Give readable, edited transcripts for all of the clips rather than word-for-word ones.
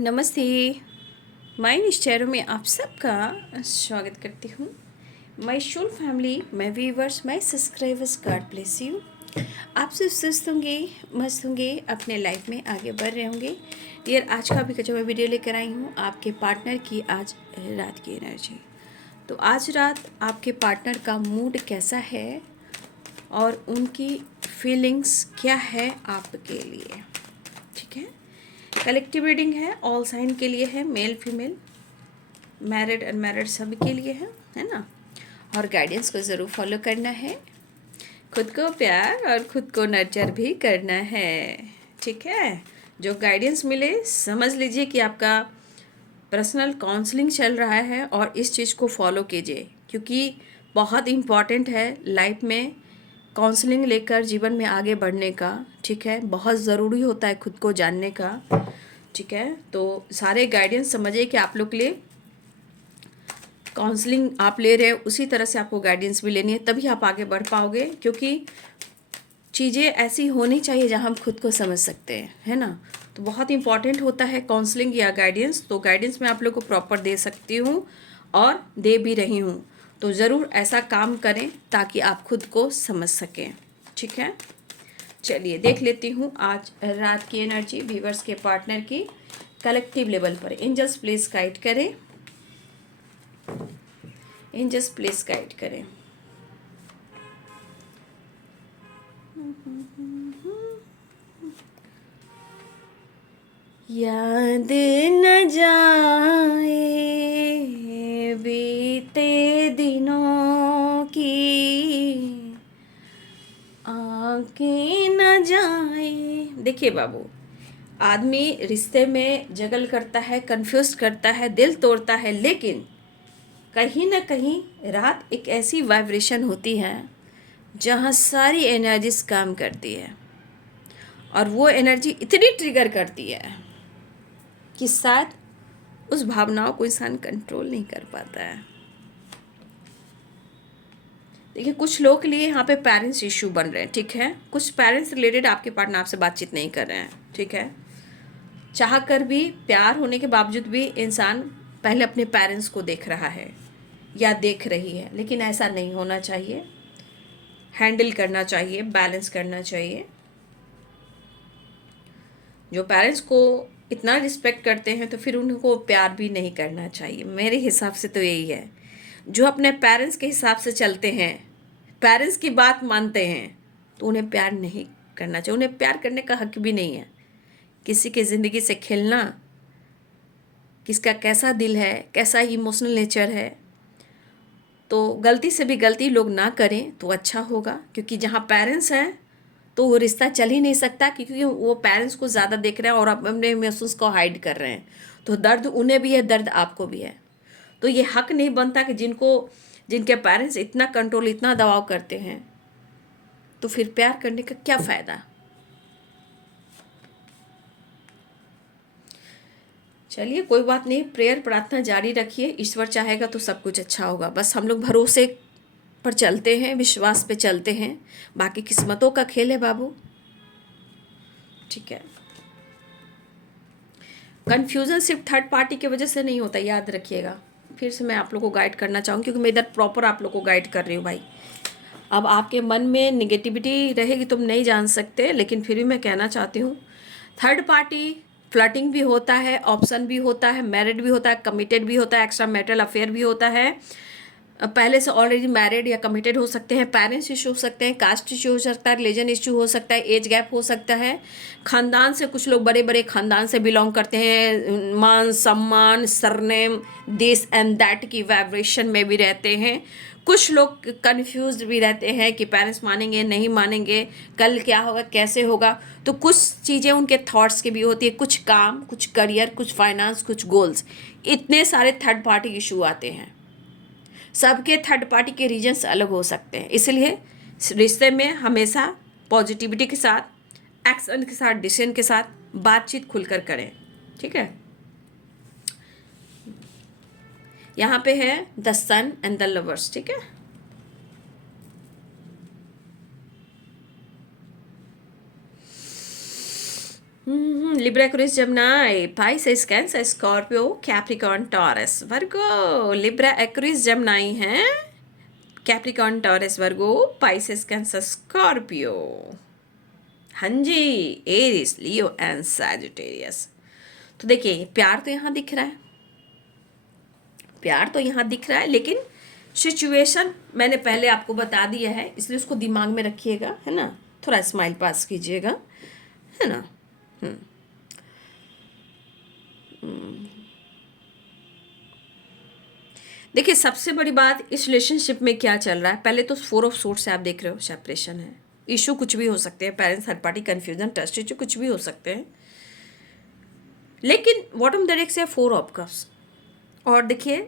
नमस्ते। My channel में आप सबका स्वागत करती हूँ। My whole family, my viewers, my subscribers, God bless you. आप सब सुस्त होंगे, मस्त होंगे, अपने लाइफ में आगे बढ़ रहे होंगे। डियर, आज का भी जो मैं वीडियो लेकर आई हूँ आपके पार्टनर की आज रात की एनर्जी। तो आज रात आपके पार्टनर का मूड कैसा है और उनकी फीलिंग्स क्या है आपके लिए, ठीक है। कलेक्टिव रीडिंग है, ऑल साइन के लिए है, मेल फीमेल, मैरिड अनमैरिड सभी के लिए है ना। और गाइडेंस को ज़रूर फॉलो करना है, खुद को प्यार और खुद को नर्चर भी करना है, ठीक है। जो गाइडेंस मिले समझ लीजिए कि आपका पर्सनल काउंसलिंग चल रहा है और इस चीज़ को फॉलो कीजिए, क्योंकि बहुत इम्पॉर्टेंट है लाइफ में काउंसलिंग लेकर जीवन में आगे बढ़ने का, ठीक है। बहुत ज़रूरी होता है खुद को जानने का, ठीक है। तो सारे गाइडेंस समझिए कि आप लोग के लिए काउंसलिंग आप ले रहे हैं उसी तरह से आपको गाइडेंस भी लेनी है, तभी आप आगे बढ़ पाओगे। क्योंकि चीज़ें ऐसी होनी चाहिए जहाँ हम खुद को समझ सकते हैं, है ना। तो बहुत इंपॉर्टेंट होता है काउंसलिंग या गाइडेंस। तो गाइडेंस मैं आप लोग को प्रॉपर दे सकती हूँ और दे भी रही हूँ। तो ज़रूर ऐसा काम करें ताकि आप खुद को समझ सकें, ठीक है। चलिए देख लेती हूँ आज रात की एनर्जी व्यूअर्स के पार्टनर की कलेक्टिव लेवल पर। एंजल्स प्लीज गाइड करें, एंजल्स प्लीज गाइड करें। याद न जाए बीते दिनों की, आके न जाए। देखिए बाबू, आदमी रिश्ते में जगल करता है, कंफ्यूज करता है, दिल तोड़ता है, लेकिन कहीं ना कहीं रात एक ऐसी वाइब्रेशन होती है जहाँ सारी एनर्जीज काम करती है और वो एनर्जी इतनी ट्रिगर करती है कि शायद उस भावनाओं को इंसान कंट्रोल नहीं कर पाता है। देखिए, कुछ लोगों के लिए यहाँ पे पेरेंट्स इशू बन रहे हैं, ठीक है। कुछ पेरेंट्स रिलेटेड आपके पार्टनर आपसे बातचीत नहीं कर रहे हैं, ठीक है। चाह कर भी, प्यार होने के बावजूद भी इंसान पहले अपने पेरेंट्स को देख रहा है या देख रही है, लेकिन ऐसा नहीं होना चाहिए। हैंडल करना चाहिए, बैलेंस करना चाहिए। जो पेरेंट्स को इतना रिस्पेक्ट करते हैं तो फिर उनको प्यार भी नहीं करना चाहिए। मेरे हिसाब से तो यही है। जो अपने पेरेंट्स के हिसाब से चलते हैं, पेरेंट्स की बात मानते हैं, तो उन्हें प्यार नहीं करना चाहिए। उन्हें प्यार करने का हक भी नहीं है। किसी की ज़िंदगी से खेलना, किसका कैसा दिल है, कैसा इमोशनल नेचर है, तो गलती से भी गलती लोग ना करें तो अच्छा होगा। क्योंकि जहाँ पेरेंट्स हैं तो वो रिश्ता चल ही नहीं सकता, क्योंकि वो पेरेंट्स को ज़्यादा देख रहे हैं और अपने महसूस को हाइड कर रहे हैं। तो दर्द उन्हें भी है, दर्द आपको भी है। तो ये हक नहीं बनता कि जिनके पेरेंट्स इतना कंट्रोल, इतना दबाव करते हैं, तो फिर प्यार करने का क्या फ़ायदा। चलिए कोई बात नहीं, प्रेयर प्रार्थना जारी रखिए। ईश्वर चाहेगा तो सब कुछ अच्छा होगा। बस हम लोग भरोसे पर चलते हैं, विश्वास पे चलते हैं। बाकी किस्मतों का खेल है बाबू, ठीक है। कन्फ्यूज़न सिर्फ थर्ड पार्टी की वजह से नहीं होता, याद रखिएगा। फिर से मैं आप लोग को गाइड करना चाहूँ, क्योंकि मैं इधर प्रॉपर आप लोग को गाइड कर रही हूँ भाई। अब आपके मन में निगेटिविटी रहेगी तुम नहीं जान सकते, लेकिन फिर भी मैं कहना चाहती हूँ, थर्ड पार्टी फ्लर्टिंग भी होता है, ऑप्शन भी होता है, मैरिड भी होता है, कमिटेड भी होता है, एक्स्ट्रा मैरिटल अफेयर भी होता है, पहले से ऑलरेडी मैरिड या कमिटेड हो सकते हैं, पेरेंट्स इशू हो सकते हैं, कास्ट इशू हो सकता है, रिलीजन इशू हो सकता है, एज गैप हो सकता है, खानदान से, कुछ लोग बड़े बड़े खानदान से बिलोंग करते हैं, मान सम्मान, सरनेम, दिस एंड दैट की वाइब्रेशन में भी रहते हैं। कुछ लोग कंफ्यूज भी रहते हैं कि पेरेंट्स मानेंगे नहीं मानेंगे, कल क्या होगा, कैसे होगा। तो कुछ चीज़ें उनके थॉट्स की भी होती है, कुछ काम, कुछ करियर, कुछ फाइनेंस, कुछ गोल्स। इतने सारे थर्ड पार्टी इशू आते हैं। सबके थर्ड पार्टी के रीजन्स अलग हो सकते हैं, इसलिए रिश्ते में हमेशा पॉजिटिविटी के साथ, एक्शन के साथ, डिसीजन के साथ बातचीत खुलकर करें, ठीक है। यहाँ पे है the sun and the lovers, ठीक है। Libra, Aquarius, Gemini, Pisces, Cancer, Scorpio, Capricorn, Taurus, Virgo, Libra, Aquarius, Gemini हैं, Capricorn, Taurus, Virgo, Pisces, Cancer, Scorpio, हाँ जी, एरिस, लियो एंड सैजिटेरियस। तो देखिए प्यार तो यहाँ दिख रहा है, प्यार तो यहाँ दिख रहा है, लेकिन सिचुएशन मैंने पहले आपको बता दिया है, इसलिए उसको दिमाग में रखिएगा, है ना, थोड़ा स्माइल पास कीजिएगा, है ना। देखिए सबसे बड़ी बात इस रिलेशनशिप में क्या चल रहा है, पहले तो 4 ऑफ सोर्ड्स से आप देख रहे हो, सेपरेशन है, इशू कुछ भी हो सकते हैं, parents, third party, confusion, trust issue, कुछ भी हो सकते हैं, लेकिन बॉटम डायरेक्ट से 4 ऑफ कप्स। और देखिए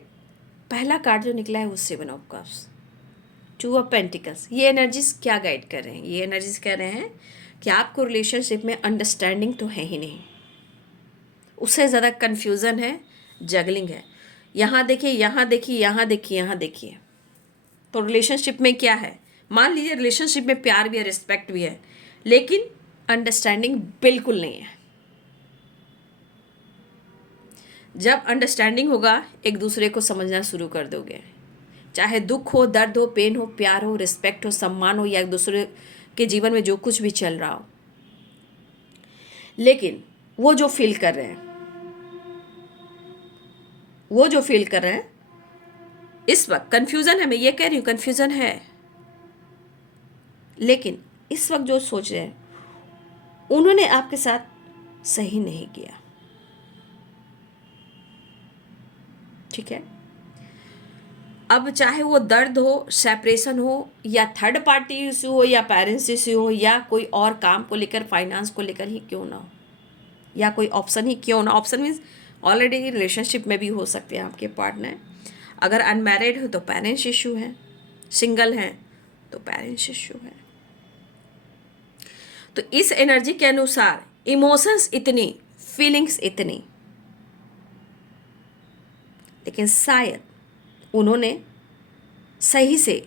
पहला कार्ड जो निकला है वो 7 ऑफ कप्स, 2 ऑफ पेंटिकल्स। ये एनर्जीज क्या गाइड कर रहे हैं, ये एनर्जीज कह रहे हैं कि आपको रिलेशनशिप में अंडरस्टैंडिंग तो है ही नहीं, उससे ज़्यादा कन्फ्यूज़न है, जगलिंग है। यहाँ देखिए, यहाँ देखिए, यहाँ देखिए, यहाँ देखिए, तो रिलेशनशिप में क्या है, मान लीजिए रिलेशनशिप में प्यार भी है, रिस्पेक्ट भी है, लेकिन अंडरस्टैंडिंग बिल्कुल नहीं है। जब अंडरस्टैंडिंग होगा एक दूसरे को समझना शुरू कर दोगे, चाहे दुख हो, दर्द हो, पेन हो, प्यार हो, रिस्पेक्ट हो, सम्मान हो, या एक दूसरे के जीवन में जो कुछ भी चल रहा हो, लेकिन वो जो फील कर रहे हैं, वो जो फील कर रहे हैं इस वक्त कन्फ्यूज़न है, मैं ये कह रही हूँ कन्फ्यूज़न है, लेकिन इस वक्त जो सोच रहे हैं उन्होंने आपके साथ सही नहीं किया, ठीक है। अब चाहे वो दर्द हो, सेपरेशन हो, या थर्ड पार्टी इशू हो, या पेरेंट्स इशू हो, या कोई और काम को लेकर, फाइनेंस को लेकर ही क्यों ना हो, या कोई ऑप्शन ही क्यों ना, ऑप्शन मीन्स ऑलरेडी रिलेशनशिप में भी हो सकते हैं आपके पार्टनर, अगर अनमैरिड हो तो पेरेंट्स इशू है, सिंगल हैं तो पेरेंट्स इशू है। तो इस एनर्जी के अनुसार इमोशंस इतनी, फीलिंग्स इतनी, लेकिन शायद उन्होंने सही से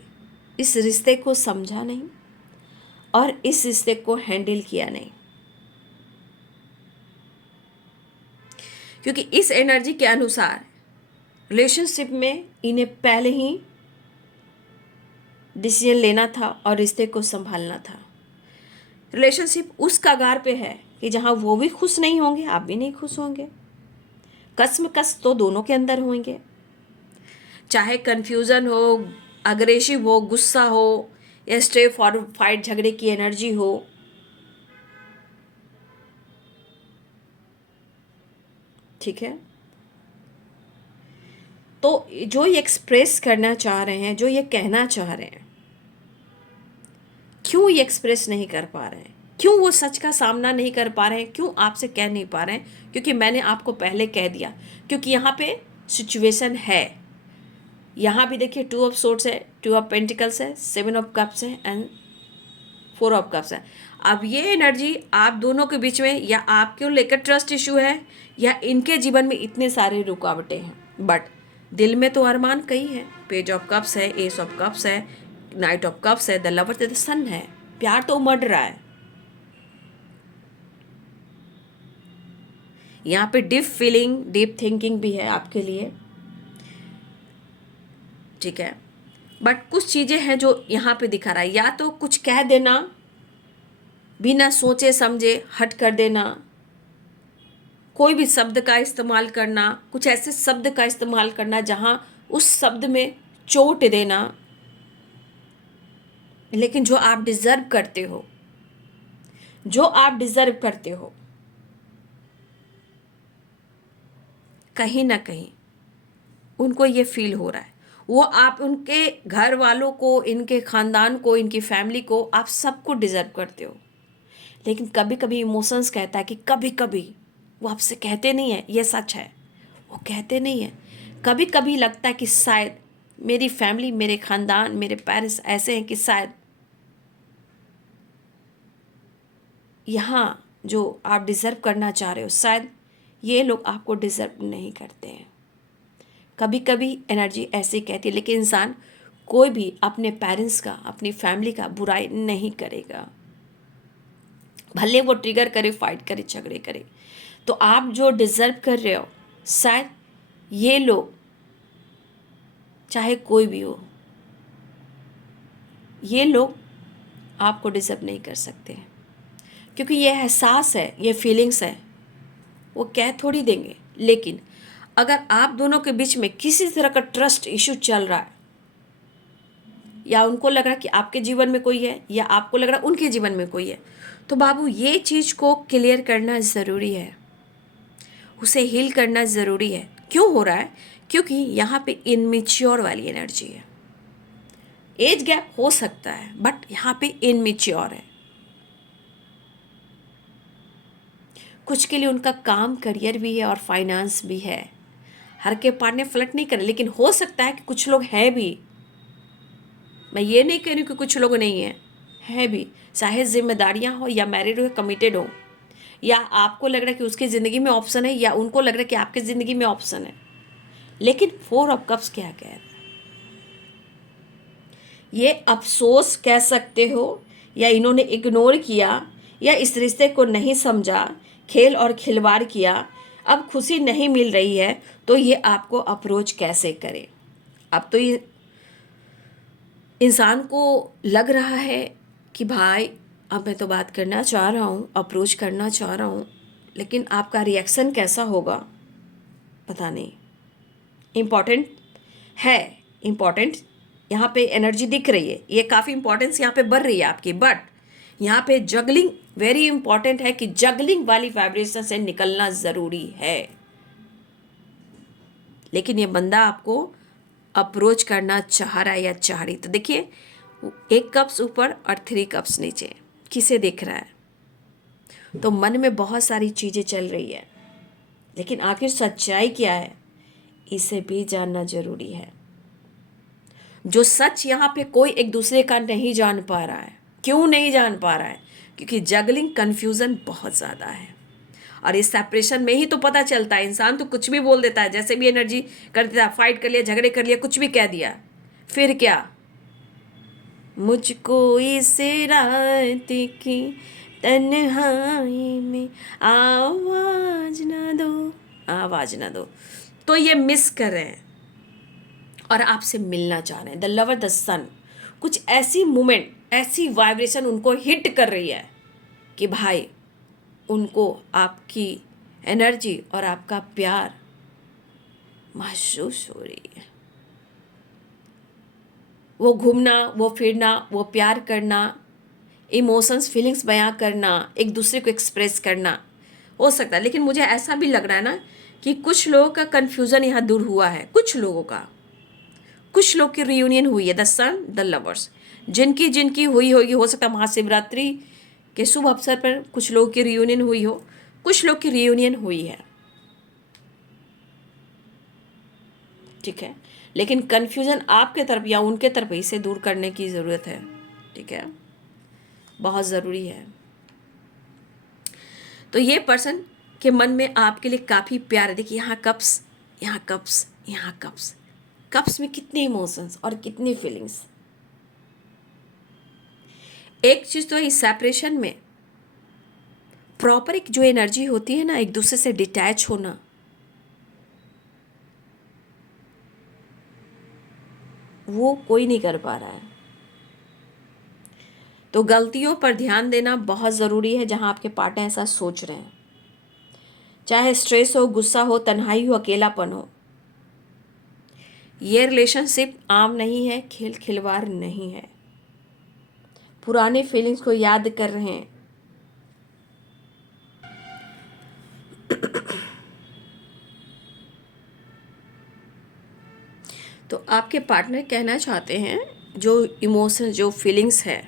इस रिश्ते को समझा नहीं और इस रिश्ते को हैंडल किया नहीं, क्योंकि इस एनर्जी के अनुसार रिलेशनशिप में इन्हें पहले ही डिसीजन लेना था और रिश्ते को संभालना था। रिलेशनशिप उस कगार पे है कि जहाँ वो भी खुश नहीं होंगे, आप भी नहीं खुश होंगे, कसमकस तो दोनों के अंदर होंगे, चाहे कन्फ्यूज़न हो, अग्रेसिव हो, गुस्सा हो, या स्ट्रे फॉरवर्ड फाइट, झगड़े की एनर्जी हो, ठीक है। तो जो ये एक्सप्रेस करना चाह रहे हैं, जो ये कहना चाह रहे हैं, क्यों ये एक्सप्रेस नहीं कर पा रहे हैं, क्यों वो सच का सामना नहीं कर पा रहे हैं, क्यों आपसे कह नहीं पा रहे हैं, क्योंकि मैंने आपको पहले कह दिया, क्योंकि यहाँ पे सिचुएशन है। यहाँ भी देखिए 2 ऑफ सोर्ड्स है, 2 ऑफ पेंटिकल्स है, 7 ऑफ कप्स है एंड 4 ऑफ कप्स है। अब ये एनर्जी आप दोनों के बीच में, या आपको लेकर ट्रस्ट इशू है, या इनके जीवन में इतने सारे रुकावटें हैं, बट दिल में तो अरमान कई है। पेज ऑफ कप्स है, एस ऑफ कप्स है, नाइट ऑफ कप्स है, द लवर द सन है, प्यार तो उमड़ रहा है। यहाँ पे डीप फीलिंग, डीप थिंकिंग भी है आपके लिए, ठीक है। बट कुछ चीज़ें हैं जो यहाँ पे दिखा रहा है, या तो कुछ कह देना बिना सोचे समझे, हट कर देना, कोई भी शब्द का इस्तेमाल करना, कुछ ऐसे शब्द का इस्तेमाल करना जहाँ उस शब्द में चोट देना, लेकिन जो आप डिज़र्व करते हो, जो आप डिज़र्व करते हो, कहीं ना कहीं उनको ये फील हो रहा है, वो आप उनके घर वालों को, इनके ख़ानदान को, इनकी फैमिली को, आप सबको डिज़र्व करते हो, लेकिन कभी कभी इमोशंस कहता है कि कभी कभी वो आपसे कहते नहीं है, ये सच है, वो कहते नहीं है। कभी कभी लगता है कि शायद मेरी फैमिली, मेरे ख़ानदान, मेरे पेरेंट्स ऐसे हैं कि शायद यहाँ जो आप डिज़र्व करना चाह रहे हो, शायद ये लोग आपको डिज़र्व नहीं करते हैं। कभी कभी एनर्जी ऐसी कहती है, लेकिन इंसान कोई भी अपने पेरेंट्स का, अपनी फैमिली का बुराई नहीं करेगा, भले वो ट्रिगर करे, फाइट करे, झगड़े करे, तो आप जो डिज़र्व कर रहे हो शायद ये लोग, चाहे कोई भी हो, ये लोग आपको डिज़र्व नहीं कर सकते, क्योंकि ये एहसास है, ये फीलिंग्स है, वो कह थोड़ी देंगे। लेकिन अगर आप दोनों के बीच में किसी तरह का ट्रस्ट इशू चल रहा है, या उनको लग रहा है कि आपके जीवन में कोई है, या आपको लग रहा है उनके जीवन में कोई है, तो बाबू ये चीज़ को क्लियर करना ज़रूरी है, उसे हील करना ज़रूरी है। क्यों हो रहा है? क्योंकि यहाँ पे इनमेच्योर वाली एनर्जी है। एज गैप हो सकता है, बट यहाँ पे इनमेच्योर है। कुछ के लिए उनका काम, करियर भी है और फाइनेंस भी है। हर के पार्ट ने फ्लर्ट नहीं करे, लेकिन हो सकता है कि कुछ लोग हैं भी, मैं ये नहीं कह रही हूँ कि कुछ लोग नहीं हैं भी, चाहे जिम्मेदारियाँ हो या मैरिड हो, कमिटेड हो, या आपको लग रहा है कि उसकी ज़िंदगी में ऑप्शन है, या उनको लग रहा है कि आपकी ज़िंदगी में ऑप्शन है। लेकिन 4 ऑफ कप्स क्या कह रहा है? ये अफसोस कह सकते हो, या इन्होंने इग्नोर किया, या इस रिश्ते को नहीं समझा, खेल और खिलवाड़ किया, अब खुशी नहीं मिल रही है, तो ये आपको अप्रोच कैसे करे? अब तो ये इंसान को लग रहा है कि भाई अब मैं तो बात करना चाह रहा हूँ, अप्रोच करना चाह रहा हूँ, लेकिन आपका रिएक्शन कैसा होगा पता नहीं। इम्पॉर्टेंट है, इम्पॉर्टेंट यहाँ पे एनर्जी दिख रही है, ये काफ़ी इंपॉर्टेंस यहाँ पे बढ़ रही है आपकी, बट यहाँ पे जगलिंग वेरी इंपॉर्टेंट है कि जगलिंग वाली वाइब्रेशन से निकलना ज़रूरी है। लेकिन ये बंदा आपको अप्रोच करना चाह रहा है या चाह रही, तो देखिए 1 कप्स ऊपर और 3 कप्स नीचे, किसे देख रहा है? तो मन में बहुत सारी चीज़ें चल रही है, लेकिन आखिर सच्चाई क्या है इसे भी जानना जरूरी है। जो सच यहाँ पे कोई एक दूसरे का नहीं जान पा रहा है। क्यों नहीं जान पा रहा है? क्योंकि जगलिंग कन्फ्यूज़न बहुत ज़्यादा है, और इस सेपरेशन में ही तो पता चलता है। इंसान तो कुछ भी बोल देता है, जैसे भी एनर्जी कर देता है, फाइट कर लिया, झगड़े कर लिया, कुछ भी कह दिया, फिर क्या? मुझको इस रात की तन्हाई में आवाज ना दो, आवाज ना दो। तो ये मिस कर रहे हैं और आपसे मिलना चाह रहे हैं। द लवर द सन, कुछ ऐसी मोमेंट, ऐसी वाइब्रेशन उनको हिट कर रही है कि भाई उनको आपकी एनर्जी और आपका प्यार महसूस हो रही है। वो घूमना, वो फिरना, वो प्यार करना, इमोशंस, फीलिंग्स बयां करना, एक दूसरे को एक्सप्रेस करना हो सकता है। लेकिन मुझे ऐसा भी लग रहा है ना कि कुछ लोगों का कन्फ्यूज़न यहाँ दूर हुआ है। कुछ लोगों का, कुछ लोग की रियूनियन हुई है। द सन, द लवर्स, जिनकी जिनकी हुई होगी, हो सकता है महाशिवरात्रि के शुभ अवसर पर कुछ लोगों की रियूनियन हुई हो, कुछ लोग की रियूनियन हुई है, ठीक है। लेकिन कन्फ्यूज़न आपके तरफ या उनके तरफ, इसे दूर करने की ज़रूरत है, ठीक है, बहुत ज़रूरी है। तो ये पर्सन के मन में आपके लिए काफ़ी प्यार है। देखिए यहाँ कप्स, यहाँ कप्स, यहाँ कप्स, कप्स में कितने इमोशंस और कितनी फीलिंग्स। एक चीज़ तो इस सेपरेशन में प्रॉपर एक जो एनर्जी होती है ना, एक दूसरे से डिटैच होना, वो कोई नहीं कर पा रहा है। तो गलतियों पर ध्यान देना बहुत ज़रूरी है जहाँ आपके पार्टनर ऐसा सोच रहे हैं। चाहे स्ट्रेस हो, गुस्सा हो, तन्हाई हो, अकेलापन हो, ये रिलेशनशिप आम नहीं है, खेल खिलवाड़ नहीं है। पुराने फीलिंग्स को याद कर रहे हैं। तो आपके पार्टनर कहना चाहते हैं जो इमोशन, जो फीलिंग्स है,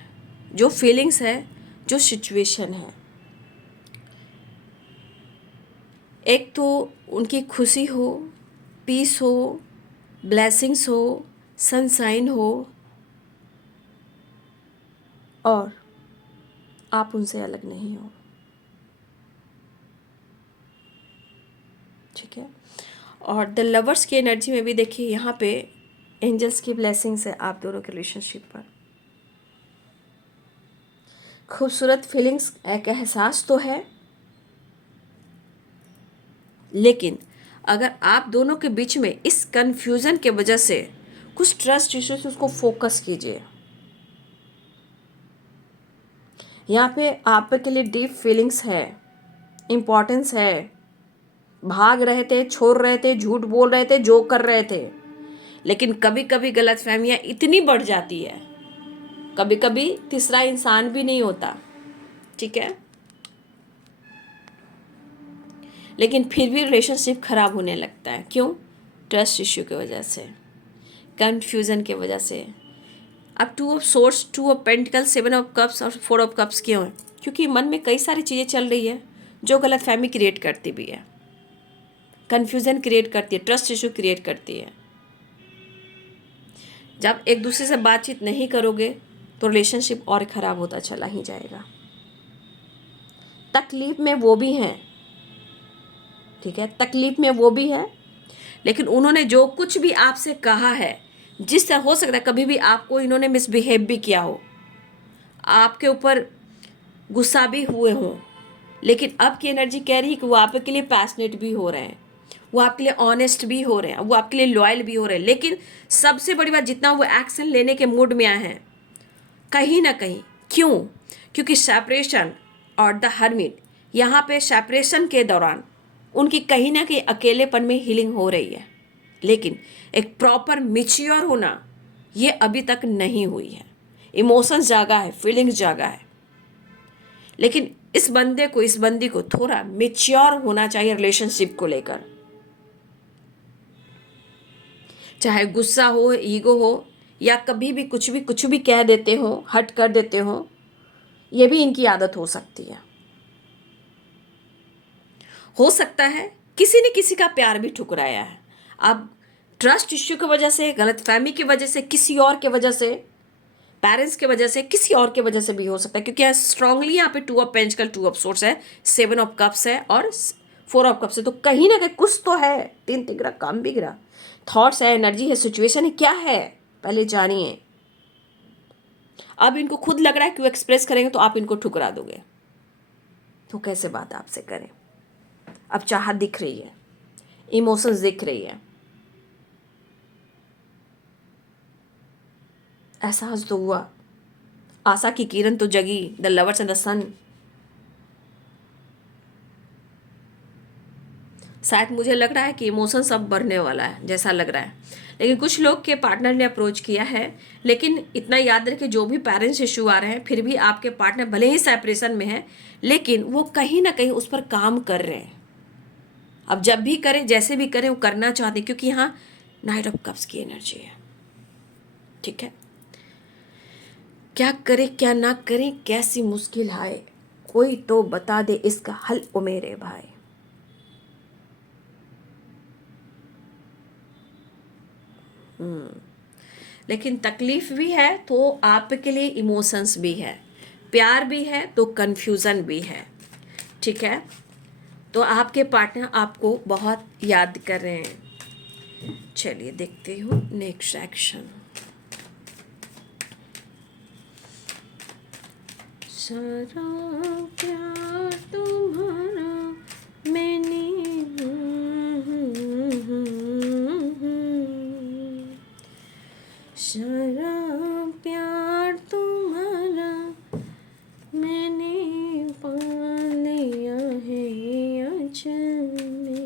जो फीलिंग्स है, जो सिचुएशन है, एक तो उनकी खुशी हो, पीस हो, ब्लेसिंग्स हो, सनशाइन हो, और आप उनसे अलग नहीं हो, ठीक है। और द लवर्स की एनर्जी में भी देखिए यहाँ पे एंजल्स की ब्लेसिंग्स है आप दोनों के रिलेशनशिप पर। खूबसूरत फीलिंग्स, एक एहसास तो है, लेकिन अगर आप दोनों के बीच में इस कन्फ्यूज़न के वजह से कुछ ट्रस्ट इश्यूज, उसको फोकस कीजिए। यहाँ पे आपके लिए डीप फीलिंग्स है, इम्पोर्टेंस है, भाग रहे थे, छोड़ रहे थे, झूठ बोल रहे थे, जो कर रहे थे, लेकिन कभी कभी गलतफहमियाँ इतनी बढ़ जाती है, कभी कभी तीसरा इंसान भी नहीं होता, ठीक है, लेकिन फिर भी रिलेशनशिप खराब होने लगता है। क्यों? ट्रस्ट इश्यू की वजह से, कन्फ्यूज़न की वजह से। अब 2 of source, 2 of pentacle, 7 of cups और 4 ऑफ कप्स क्यों है? क्योंकि मन में कई सारी चीज़ें चल रही है जो गलतफहमी क्रिएट करती भी है, कन्फ्यूज़न क्रिएट करती है, ट्रस्ट इशू क्रिएट करती है। जब एक दूसरे से बातचीत नहीं करोगे तो रिलेशनशिप और ख़राब होता चला ही जाएगा। तकलीफ़ में वो भी हैं, ठीक है, तकलीफ़ में वो भी है, लेकिन उन्होंने जो कुछ भी आपसे कहा है, जिस तरह हो सकता है कभी भी आपको इन्होंने मिसबिहेव भी किया हो, आपके ऊपर गुस्सा भी हुए हों, लेकिन अब की एनर्जी कह रही है कि वो आपके लिए पैशनेट भी हो रहे हैं, वो आपके लिए ऑनेस्ट भी हो रहे हैं, वो आपके लिए लॉयल भी हो रहे हैं। लेकिन सबसे बड़ी बात, जितना वो एक्शन लेने के मूड में आए हैं कहीं ना कहीं, क्यों? क्योंकि सेपरेशन और द हर्मिट, यहाँ पे सेपरेशन के दौरान उनकी कहीं ना कहीं अकेलेपन में हीलिंग हो रही है, लेकिन एक प्रॉपर मिच्योर होना ये अभी तक नहीं हुई है। इमोशंस जागा है, फीलिंग्स जागा है, लेकिन इस बंदे को, इस बंदी को थोड़ा मिच्योर होना चाहिए रिलेशनशिप को लेकर। चाहे गुस्सा हो, ईगो हो, या कभी भी कुछ भी कह देते हो, हट कर देते हो, ये भी इनकी आदत हो सकती है। हो सकता है किसी ने किसी का प्यार भी ठुकराया है। अब ट्रस्ट इश्यू की वजह से, गलतफहमी की वजह से, किसी और के वजह से, पेरेंट्स की वजह से, किसी और की वजह से भी हो सकता है, क्योंकि स्ट्रांगली यहाँ पे 2 ऑफ पेंटिकल, 2 ऑफ सोर्स है, 7 ऑफ कप्स है और 4 ऑफ कप्स है। तो कहीं ना कहीं कुछ तो है, 3 तिगड़ा काम बिगड़ा, थॉट्स है, एनर्जी है, सिचुएशन है, क्या है पहले जानिए। अब इनको खुद लग रहा है कि वो एक्सप्रेस करेंगे तो आप इनको ठुकरा दोगे, तो कैसे बात आपसे करें? अब चाहत दिख रही है, इमोशंस दिख रही है, एहसास तो हुआ, आशा की किरण तो जगी, द लवर्स एंड द सन। शायद मुझे लग रहा है कि इमोशन सब बढ़ने वाला है जैसा लग रहा है, लेकिन कुछ लोग के पार्टनर ने अप्रोच किया है। लेकिन इतना याद रखें, जो भी पेरेंट्स इशू आ रहे हैं, फिर भी आपके पार्टनर भले ही सेपरेशन में है, लेकिन वो कहीं ना कहीं उस पर काम कर रहे हैं। अब जब भी करें, जैसे भी करें, वो करना चाहते हैं, क्योंकि यहाँ नाइट ऑफ कप्स की एनर्जी है, ठीक है। क्या करें, क्या ना करें, कैसी मुश्किल आए, कोई तो बता दे इसका हल ओ मेरे भाई। लेकिन तकलीफ भी है तो आपके लिए इमोशंस भी है, प्यार भी है तो कन्फ्यूज़न भी है, ठीक है। तो आपके पार्टनर आपको बहुत याद कर रहे हैं। चलिए देखते हूँ नेक्स्ट एक्शन। सारा प्यार तुम्हारा मैंने, सारा प्यार तुम्हारा मैंने पा लिया है आंचल में।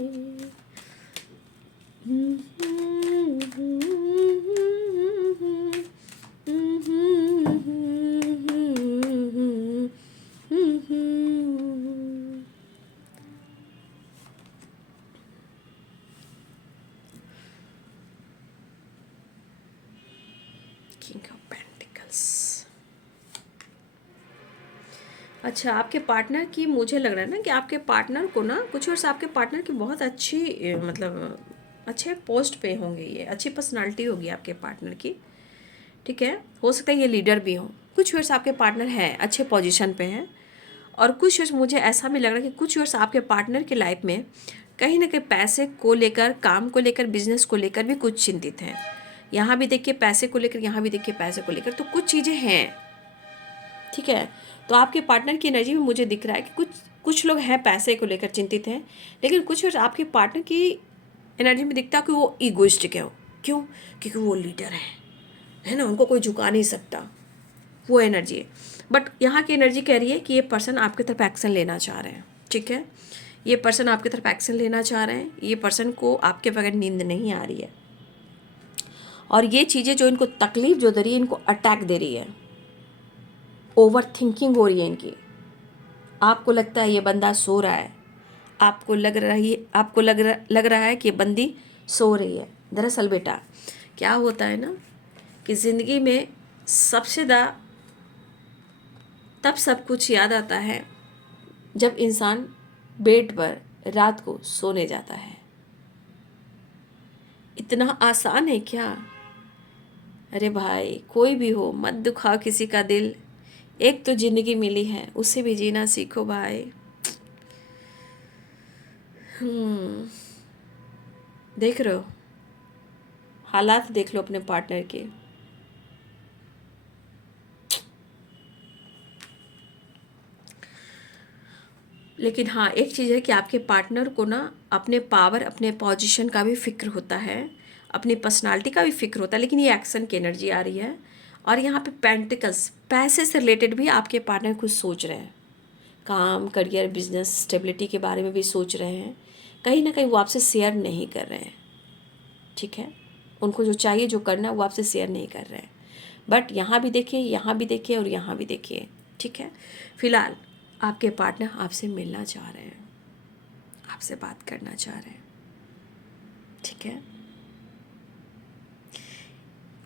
King of pentacles. अच्छा, आपके पार्टनर की, मुझे लग रहा है ना कि आपके पार्टनर को ना, कुछ वर्ष आपके पार्टनर की बहुत अच्छी मतलब अच्छे पोस्ट पे होंगे, ये अच्छी पर्सनालिटी होगी आपके पार्टनर की, ठीक है। हो सकता है ये लीडर भी हो। कुछ वर्ष आपके पार्टनर हैं, अच्छे पोजीशन पे हैं, और कुछ वर्ष मुझे ऐसा भी लग रहा है कि कुछ वर्ष आपके पार्टनर की लाइफ में कहीं ना कहीं पैसे को लेकर, काम को लेकर, बिजनेस को लेकर भी कुछ चिंतित हैं। यहाँ भी देखिए पैसे को लेकर, यहाँ भी देखिए पैसे को लेकर, तो कुछ चीज़ें हैं, ठीक है। तो आपके पार्टनर की एनर्जी में मुझे दिख रहा है कि कुछ लोग हैं पैसे को लेकर चिंतित हैं, लेकिन कुछ और आपके पार्टनर की एनर्जी में दिखता है कि वो ईगोइस्टिक है। क्यों? क्योंकि वो लीडर है ना, उनको कोई झुका नहीं सकता, वो एनर्जी है। बट यहाँ की एनर्जी कह रही है कि ये पर्सन आपकी तरफ एक्शन लेना चाह रहे हैं, ठीक है। ये पर्सन आपकी तरफ एक्शन लेना चाह रहे हैं, ये पर्सन को आपके बगैर नींद नहीं आ रही है, और ये चीज़ें जो इनको तकलीफ जो दे रही है, इनको अटैक दे रही है, ओवर थिंकिंग हो रही है इनकी। आपको लगता है ये बंदा सो रहा है, आपको लग रहा है कि ये बंदी सो रही है। दरअसल बेटा क्या होता है ना कि ज़िंदगी में सबसे ज़्यादा तब सब कुछ याद आता है जब इंसान बेड पर रात को सोने जाता है। इतना आसान है क्या? अरे भाई, कोई भी हो, मत दुखाओ किसी का दिल। एक तो ज़िंदगी मिली है, उसे भी जीना सीखो भाई। देख रहे हो हालात, देख लो अपने पार्टनर के। लेकिन हाँ, एक चीज़ है कि आपके पार्टनर को ना अपने पावर, अपने पोजीशन का भी फिक्र होता है, अपनी पर्सनालिटी का भी फिक्र होता है, लेकिन ये एक्शन की एनर्जी आ रही है। और यहाँ पे पेंटिकल्स, पैसे से रिलेटेड भी आपके पार्टनर कुछ सोच रहे हैं, काम, करियर, बिजनेस, स्टेबिलिटी के बारे में भी सोच रहे हैं। कहीं ना कहीं वो आपसे शेयर नहीं कर रहे हैं, ठीक है। उनको जो चाहिए, जो करना है, वो आपसे शेयर नहीं कर रहे हैं। बट यहाँ भी देखिए, यहाँ भी देखिए और यहाँ भी देखिए, ठीक है। फिलहाल आपके पार्टनर आपसे मिलना चाह रहे हैं, आपसे बात करना चाह रहे हैं, ठीक है।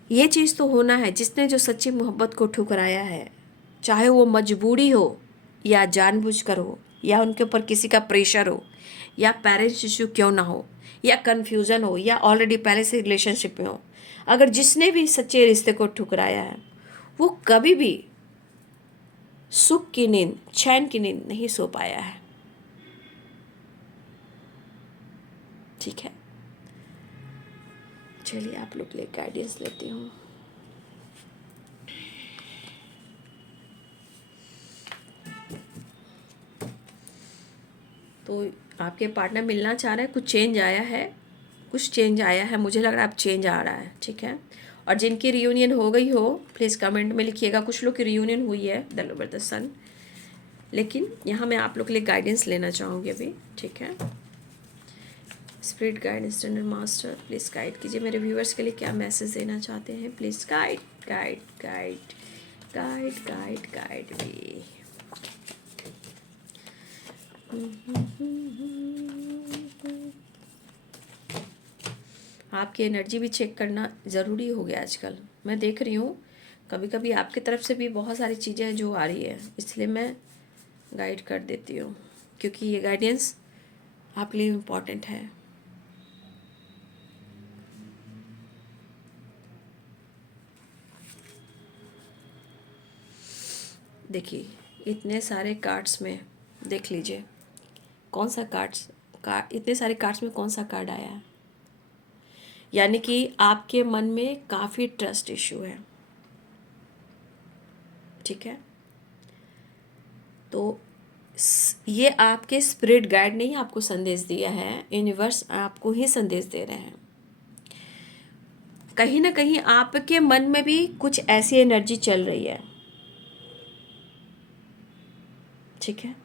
ये चीज़ तो होना है, जिसने जो सच्ची मोहब्बत को ठुकराया है, चाहे वो मजबूरी हो या जानबूझकर हो, या उनके ऊपर किसी का प्रेशर हो, या पेरेंट्स इशू क्यों ना हो, या कन्फ्यूज़न हो, या ऑलरेडी पहले से रिलेशनशिप में हो, अगर जिसने भी सच्चे रिश्ते को ठुकराया है, वो कभी भी सुख की नींद, चैन की नींद नहीं सो पाया है, ठीक है। चलिए आप लोग के लिए गाइडेंस लेती हूँ। तो आपके पार्टनर मिलना चाह रहे हैं, कुछ चेंज आया है, कुछ चेंज आया है, मुझे लग रहा है अब चेंज आ रहा है, ठीक है। और जिनकी रियूनियन हो गई हो, प्लीज़ कमेंट में लिखिएगा। कुछ लोग की रियूनियन हुई है द लवर द सन, लेकिन यहाँ मैं आप लोग के लिए गाइडेंस लेना चाहूँगी अभी, ठीक है। Spirit guide, standard master, please guide कीजिए मेरे व्यूअर्स के लिए, क्या मैसेज देना चाहते हैं। Please guide guide guide guide guide guide भी। आपकी एनर्जी भी चेक करना ज़रूरी हो गया आजकल। मैं देख रही हूँ कभी कभी आपकी तरफ से भी बहुत सारी चीज़ें जो आ रही है, इसलिए मैं गाइड कर देती हूँ, क्योंकि ये गाइडेंस आपके लिए इम्पॉर्टेंट है। देखिए, इतने सारे कार्ड्स में देख लीजिए कौन सा इतने सारे कार्ड्स में कौन सा कार्ड आया है। यानी कि आपके मन में काफ़ी ट्रस्ट इशू है, ठीक है। तो ये आपके स्पिरिट गाइड ने ही आपको संदेश दिया है, यूनिवर्स आपको ही संदेश दे रहे हैं। कहीं ना कहीं आपके मन में भी कुछ ऐसी एनर्जी चल रही है, ठीक है।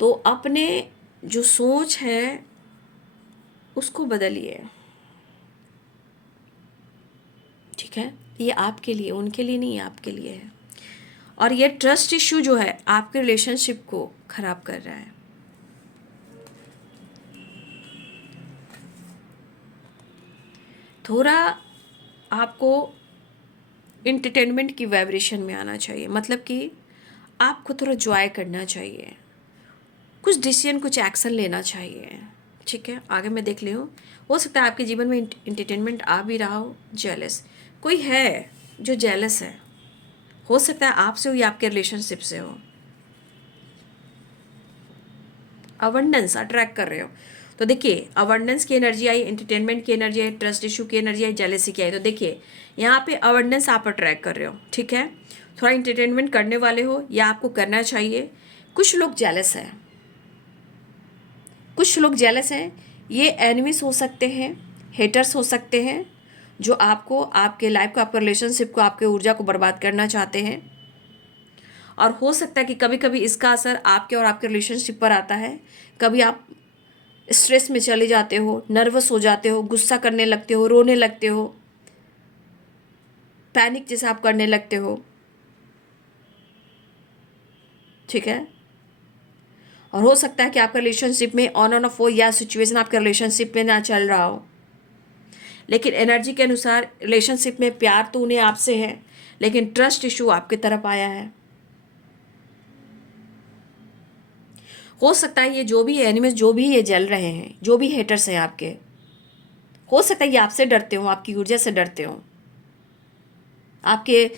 तो अपने जो सोच है उसको बदलिए, ठीक है। ये आपके लिए, उनके लिए नहीं, आपके लिए है। और ये ट्रस्ट इशू जो है आपके रिलेशनशिप को खराब कर रहा है। थोड़ा आपको इंटरटेनमेंट की वाइब्रेशन में आना चाहिए, मतलब कि आपको थोड़ा जॉय करना चाहिए, कुछ डिसीजन, कुछ एक्शन लेना चाहिए, ठीक है। आगे मैं देख ली हूँ, हो सकता है आपके जीवन में इंटरटेनमेंट आ भी रहा हो। जेलस कोई है जो जेलस है, हो सकता है आपसे हो या आपके रिलेशनशिप से हो। अबंडेंस अट्रैक्ट कर रहे हो, तो देखिए अबंडेंस की एनर्जी आई, एंटरटेनमेंट की एनर्जी आई, ट्रस्ट इशू की एनर्जी आई, जेलेसी की आई। तो देखिए यहाँ पे अबंडेंस आप अट्रैक्ट कर रहे हो, ठीक है, थोड़ा एंटरटेनमेंट करने वाले हो या आपको करना चाहिए। कुछ लोग जेलस हैं, कुछ लोग जेलस हैं, ये एनिमीज हो सकते हैं, हेटर्स हो सकते हैं, जो आपको, आपके लाइफ को, आपके रिलेशनशिप को, आपके ऊर्जा को बर्बाद करना चाहते हैं। और हो सकता है कि कभी कभी इसका असर आपके और आपके रिलेशनशिप पर आता है। कभी आप स्ट्रेस में चले जाते हो, नर्वस हो जाते हो, गुस्सा करने लगते हो, रोने लगते हो, पैनिक जैसे आप करने लगते हो, ठीक है। और हो सकता है कि आपका रिलेशनशिप में ऑन एंड ऑफ हो, या सिचुएशन आपके रिलेशनशिप में ना चल रहा हो, लेकिन एनर्जी के अनुसार रिलेशनशिप में प्यार तो उन्हें आपसे है, लेकिन ट्रस्ट इशू आपकी तरफ आया है। हो सकता है ये जो भी एनिमीज, जो भी ये जल रहे हैं, जो भी हेटर्स हैं आपके, हो सकता है ये आपसे डरते हो, आपकी ऊर्जा से डरते हो, आपके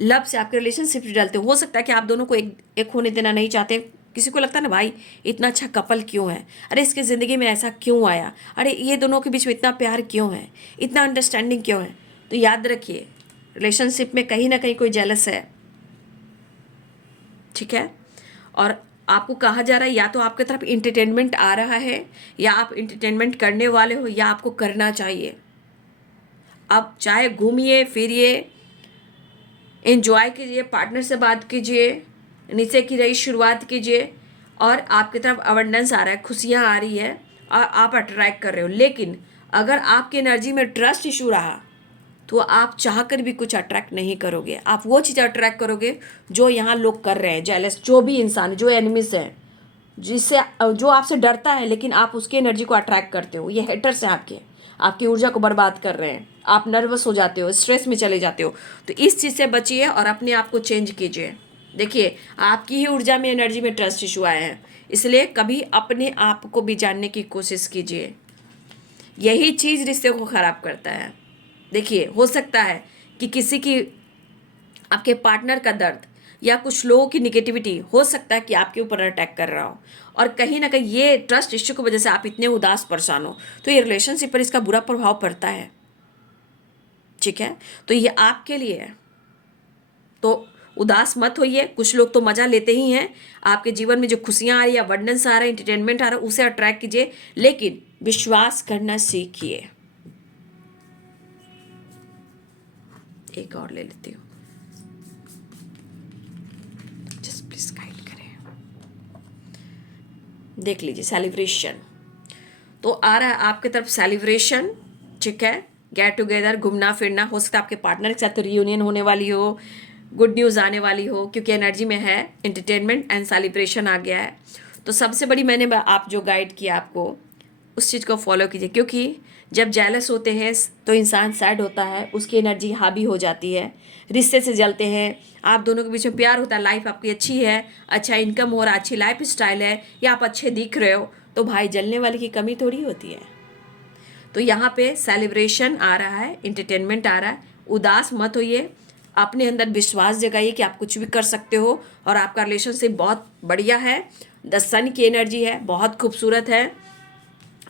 लव से, आपके रिलेशनशिप से डरते हो सकता है कि आप दोनों को एक होने देना नहीं चाहते। किसी को लगता है ना भाई इतना अच्छा कपल क्यों है, अरे इसकी ज़िंदगी में ऐसा क्यों आया, अरे ये दोनों के बीच में इतना प्यार क्यों है, इतना अंडरस्टैंडिंग क्यों है। तो याद रखिए रिलेशनशिप में कहीं ना कहीं कोई जेलस है, ठीक है। और आपको कहा जा रहा है या तो आपकी तरफ इंटरटेनमेंट आ रहा है, या आप इंटरटेनमेंट करने वाले हो, या आपको करना चाहिए। अब चाहे घूमिए फिरिए, एंजॉय कीजिए, पार्टनर से बात कीजिए, नीचे की रही शुरुआत कीजिए, और आपकी तरफ अबंडेंस आ रहा है, खुशियाँ आ रही है, और आप अट्रैक्ट कर रहे हो। लेकिन अगर आपकी एनर्जी में ट्रस्ट इशू रहा तो आप चाह कर भी कुछ अट्रैक्ट नहीं करोगे। आप वो चीज़ अट्रैक्ट करोगे जो यहाँ लोग कर रहे हैं, जेलस, जो भी इंसान, जो एनिमीज हैं, जिससे, जो आपसे डरता है, लेकिन आप उसकी एनर्जी को अट्रैक्ट करते हो। ये हेटर्स हैं आपके, आपकी ऊर्जा को बर्बाद कर रहे हैं, आप नर्वस हो जाते हो, स्ट्रेस में चले जाते हो। तो इस चीज़ से बचिए और अपने आप को चेंज कीजिए। देखिए आपकी ही ऊर्जा में, एनर्जी में ट्रस्ट इशू आए हैं, इसलिए कभी अपने आप को भी जानने की कोशिश कीजिए। यही चीज़ रिश्ते को ख़राब करता है। देखिए हो सकता है कि किसी की, आपके पार्टनर का दर्द या कुछ लोगों की निगेटिविटी हो सकता है कि आपके ऊपर अटैक कर रहा हो, और कहीं ना कहीं ये ट्रस्ट इश्यू की वजह से आप इतने उदास परेशान हो, तो ये रिलेशनशिप पर इसका बुरा प्रभाव पड़ता है, ठीक है। तो ये आपके लिए है, तो उदास मत होइए। कुछ लोग तो मज़ा लेते ही हैं, आपके जीवन में जो खुशियाँ आ रही है, अबंडेंस आ रहा है, एंटरटेनमेंट आ रहा है, उसे अट्रैक्ट कीजिए, लेकिन विश्वास करना सीखिए। एक और ले लेती हूँ, जस्ट प्लीज गाइड करें। देख लीजिए सेलिब्रेशन तो आ रहा है आपके तरफ, सेलिब्रेशन, ठीक है। गेट टुगेदर, घूमना फिरना, हो सकता है आपके पार्टनर के साथ रियूनियन होने वाली हो, गुड न्यूज़ आने वाली हो, क्योंकि एनर्जी में है एंटरटेनमेंट एंड सेलिब्रेशन आ गया है। तो सबसे बड़ी मैंने आप जो गाइड किया आपको, उस चीज़ को फॉलो कीजिए, क्योंकि जब जेलस होते हैं तो इंसान सैड होता है, उसकी एनर्जी हावी हो जाती है, रिश्ते से जलते हैं, आप दोनों के बीच में प्यार होता है, लाइफ आपकी अच्छी है, अच्छा इनकम हो रहा है, अच्छी लाइफ स्टाइल है, या आप अच्छे दिख रहे हो, तो भाई जलने वाले की कमी थोड़ी होती है। तो यहाँ पे सेलिब्रेशन आ रहा है, इंटरटेनमेंट आ रहा है, उदास मत होइए, अपने अंदर विश्वास जगाइए कि आप कुछ भी कर सकते हो, और आपका रिलेशनशिप बहुत बढ़िया है, द सन की एनर्जी है, बहुत खूबसूरत है।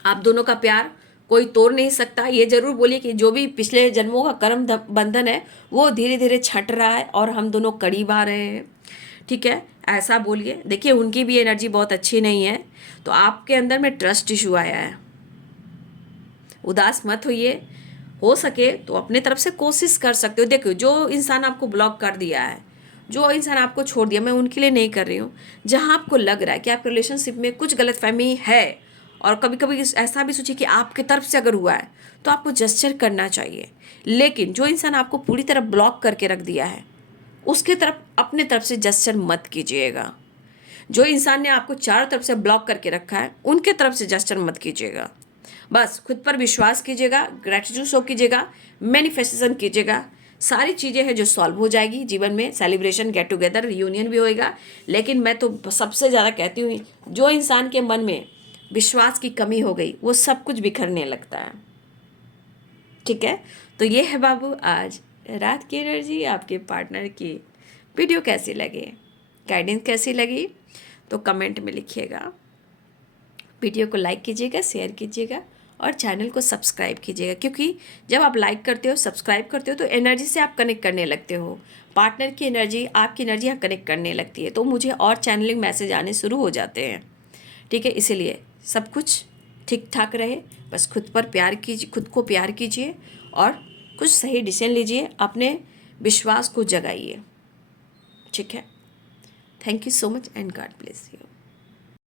आप दोनों का प्यार कोई तोड़ नहीं सकता। ये जरूर बोलिए कि जो भी पिछले जन्मों का कर्म बंधन है वो धीरे धीरे छट रहा है और हम दोनों करीब आ रहे हैं, ठीक है, ऐसा बोलिए। देखिए उनकी भी एनर्जी बहुत अच्छी नहीं है, तो आपके अंदर में ट्रस्ट इशू आया है। उदास मत होइए, हो सके तो अपने तरफ से कोशिश कर सकते हो। देखो जो इंसान आपको ब्लॉक कर दिया है, जो इंसान आपको छोड़ दिया, मैं उनके लिए नहीं कर रही हूँ, जहाँ आपको लग रहा है कि आपके रिलेशनशिप में कुछ गलतफहमी है, और कभी कभी ऐसा भी सोचिए कि आपके तरफ से अगर हुआ है तो आपको जेस्चर करना चाहिए। लेकिन जो इंसान आपको पूरी तरह ब्लॉक करके रख दिया है, उसके तरफ अपने तरफ से जेस्चर मत कीजिएगा। जो इंसान ने आपको चारों तरफ से ब्लॉक करके रखा है, उनके तरफ से जेस्चर मत कीजिएगा। बस खुद पर विश्वास कीजिएगा, ग्रेटिट्यूड शो कीजिएगा, मैनिफेस्टेशन कीजिएगा, सारी चीज़ें हैं जो सॉल्व हो जाएगी जीवन में। सेलिब्रेशन, गेट टुगेदर, रियूनियन भी होएगा। लेकिन मैं तो सबसे ज़्यादा कहती हूँ, जो इंसान के मन में विश्वास की कमी हो गई, वो सब कुछ बिखरने लगता है, ठीक है। तो ये है बाबू आज रात की एनर्जी आपके पार्टनर की। वीडियो कैसी लगी, गाइडेंस कैसी लगी, तो कमेंट में लिखिएगा। वीडियो को लाइक कीजिएगा, शेयर कीजिएगा और चैनल को सब्सक्राइब कीजिएगा, क्योंकि जब आप लाइक करते हो, सब्सक्राइब करते हो तो एनर्जी से आप कनेक्ट करने लगते हो। पार्टनर की एनर्जी, आपकी एनर्जी यहाँ कनेक्ट करने लगती है, तो मुझे और चैनलिंग मैसेज आने शुरू हो जाते हैं। ठीक है, इसीलिए सब कुछ ठीक ठाक रहे, बस खुद पर प्यार कीजिए, खुद को प्यार कीजिए और कुछ सही डिसीजन लीजिए, अपने विश्वास को जगाइए। ठीक है, thank you so much and God bless you.